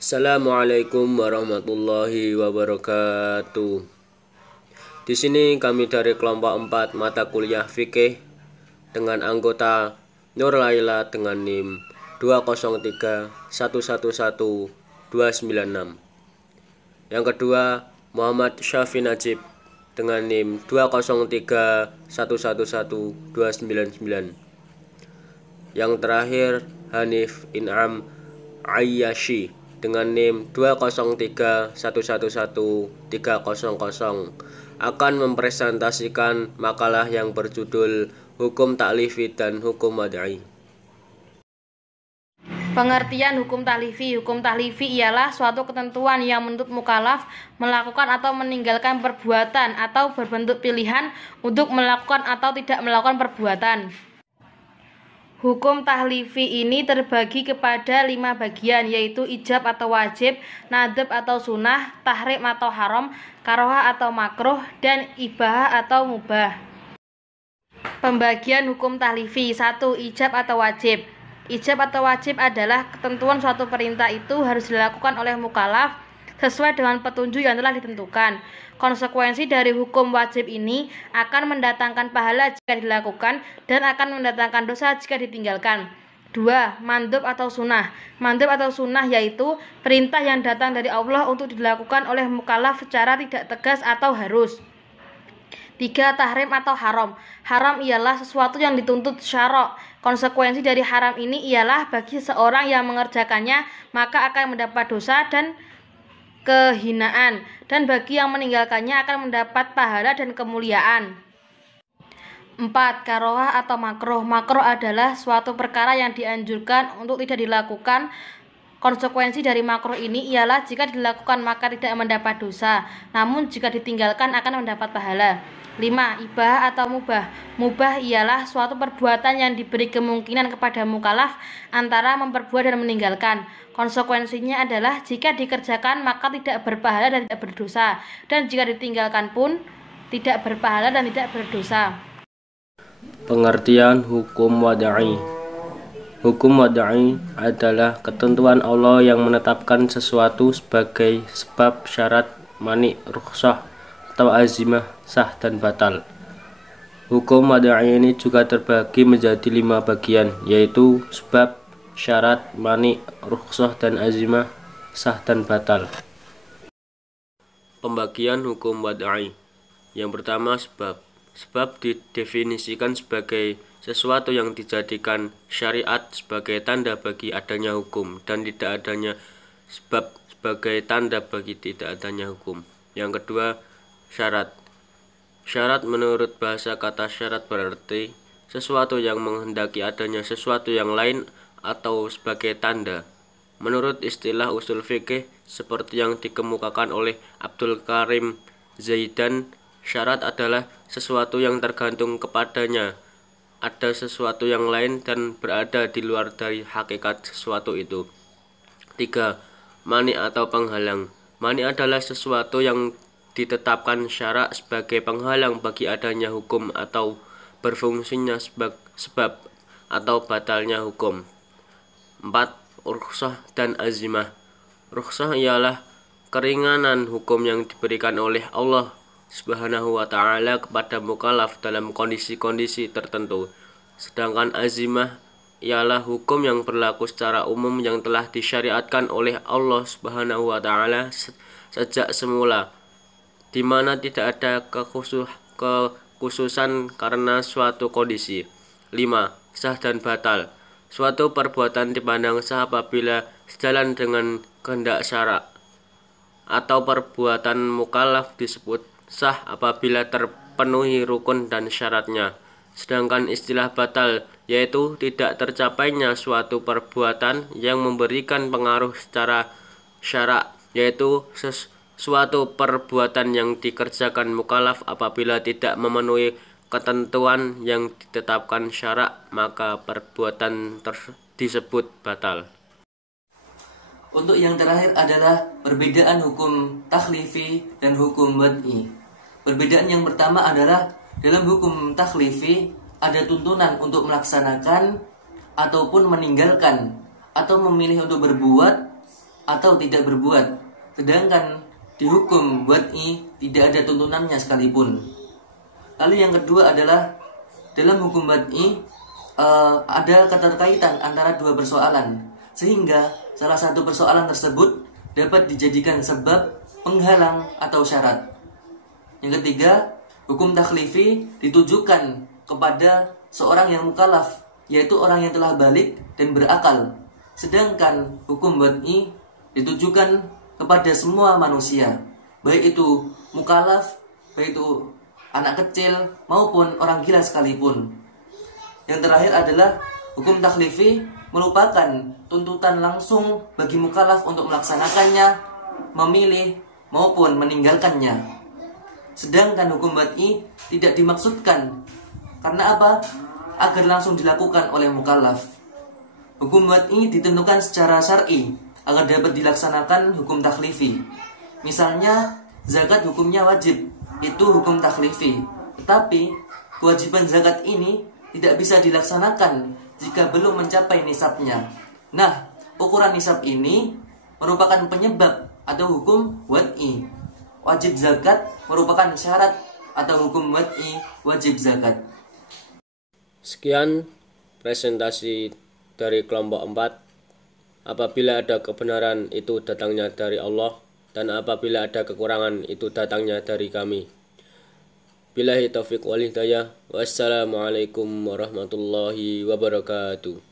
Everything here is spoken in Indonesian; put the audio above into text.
Assalamualaikum warahmatullahi wabarakatuh. Di sini kami dari kelompok 4 mata kuliah fikih dengan anggota Nur Laila dengan NIM 203111296. Yang kedua Muhammad Syafi Najib dengan NIM 203111299. Yang terakhir Hanif In'am Ayyashi dengan NIM 203111300 akan mempresentasikan makalah yang berjudul Hukum Taklifi dan Hukum Wad'i. Pengertian hukum taklifi. Hukum taklifi ialah suatu ketentuan yang menuntut mukallaf melakukan atau meninggalkan perbuatan atau berbentuk pilihan untuk melakukan atau tidak melakukan perbuatan. Hukum tahlifi ini terbagi kepada 5 bagian, yaitu ijab atau wajib, nadab atau sunnah, tahrim atau haram, karohah atau makruh, dan ibahah atau mubah. Pembagian hukum tahlifi. 1. Ijab atau wajib. Ijab atau wajib adalah ketentuan suatu perintah itu harus dilakukan oleh mukallaf sesuai dengan petunjuk yang telah ditentukan. Konsekuensi dari hukum wajib ini akan mendatangkan pahala jika dilakukan dan akan mendatangkan dosa jika ditinggalkan. 2. Mandub atau sunnah. Mandub atau sunnah yaitu perintah yang datang dari Allah untuk dilakukan oleh mukallaf secara tidak tegas atau harus. 3. Tahrim atau haram. Haram ialah sesuatu yang dituntut syara'. Konsekuensi dari haram ini ialah bagi seorang yang mengerjakannya maka akan mendapat dosa dan kehinaan, dan bagi yang meninggalkannya akan mendapat pahala dan kemuliaan. 4. Karohah atau makruh. Makruh adalah suatu perkara yang dianjurkan untuk tidak dilakukan. Konsekuensi dari makruh ini ialah jika dilakukan maka tidak mendapat dosa, namun jika ditinggalkan akan mendapat pahala. 5. Ibahah atau mubah. Mubah ialah suatu perbuatan yang diberi kemungkinan kepada mukallaf antara memperbuat dan meninggalkan. Konsekuensinya adalah jika dikerjakan maka tidak berpahala dan tidak berdosa, dan jika ditinggalkan pun tidak berpahala dan tidak berdosa. Pengertian hukum wad'i. Hukum wad'i adalah ketentuan Allah yang menetapkan sesuatu sebagai sebab, syarat, mani, rukhsah atau azimah, sah dan batal. Hukum wad'i ini juga terbagi menjadi 5 bagian, yaitu sebab, syarat, mani, rukhsah dan azimah, sah dan batal. Pembagian hukum wad'i. Yang pertama sebab. Sebab didefinisikan sebagai sesuatu yang dijadikan syariat sebagai tanda bagi adanya hukum dan tidak adanya sebab sebagai tanda bagi tidak adanya hukum. Yang kedua syarat. Syarat menurut bahasa kata syarat berarti sesuatu yang menghendaki adanya sesuatu yang lain atau sebagai tanda. Menurut istilah usul fikih seperti yang dikemukakan oleh Abdul Karim Zaidan, syarat adalah sesuatu yang tergantung kepadanya ada sesuatu yang lain dan berada di luar dari hakikat sesuatu itu. 3. Mani atau penghalang. Mani adalah sesuatu yang ditetapkan syara' sebagai penghalang bagi adanya hukum atau berfungsinya sebab atau batalnya hukum. 4. Rukhsah dan azimah. Rukhsah ialah keringanan hukum yang diberikan oleh Allah Subhanahu wa ta'ala kepada mukallaf dalam kondisi-kondisi tertentu. Sedangkan azimah ialah hukum yang berlaku secara umum yang telah disyariatkan oleh Allah Subhanahu wa ta'ala sejak semula, di mana tidak ada kekhususan karena suatu kondisi. 5. Sah dan batal. Suatu perbuatan dipandang sah apabila sejalan dengan kehendak syara', atau perbuatan mukallaf disebut sah apabila terpenuhi rukun dan syaratnya. Sedangkan istilah batal yaitu tidak tercapainya suatu perbuatan yang memberikan pengaruh secara syara', yaitu suatu perbuatan yang dikerjakan mukallaf apabila tidak memenuhi ketentuan yang ditetapkan syara', maka perbuatan disebut batal. Untuk yang terakhir adalah perbedaan hukum takhlifi dan hukum wad'i. Perbedaan yang pertama adalah dalam hukum takhlifi ada tuntunan untuk melaksanakan ataupun meninggalkan atau memilih untuk berbuat atau tidak berbuat, sedangkan di hukum wad'i tidak ada tuntunannya sekalipun. Lalu yang kedua adalah dalam hukum wad'i ada keterkaitan antara dua persoalan, sehingga salah satu persoalan tersebut dapat dijadikan sebab penghalang atau syarat. Yang ketiga, hukum takhlifi ditujukan kepada seorang yang mukallaf, yaitu orang yang telah balik dan berakal. Sedangkan hukum wad'i ditujukan kepada semua manusia, baik itu mukallaf, baik itu anak kecil maupun orang gila sekalipun. Yang terakhir adalah hukum takhlifi merupakan tuntutan langsung bagi mukallaf untuk melaksanakannya, memilih maupun meninggalkannya. Sedangkan hukum wad'i tidak dimaksudkan. Karena apa? Agar langsung dilakukan oleh mukallaf. Hukum wad'i ditentukan secara syar'i agar dapat dilaksanakan hukum takhlifi. Misalnya zakat hukumnya wajib, itu hukum takhlifi. Tetapi kewajiban zakat ini tidak bisa dilaksanakan jika belum mencapai nisabnya. Nah, ukuran nisab ini merupakan penyebab atau hukum wad'i. Wajib zakat merupakan syarat atau hukum wad'i wajib zakat. Sekian presentasi dari kelompok 4. Apabila ada kebenaran itu datangnya dari Allah, dan apabila ada kekurangan itu datangnya dari kami. Billahi taufiq wal hidayah. Wassalamualaikum warahmatullahi wabarakatuh.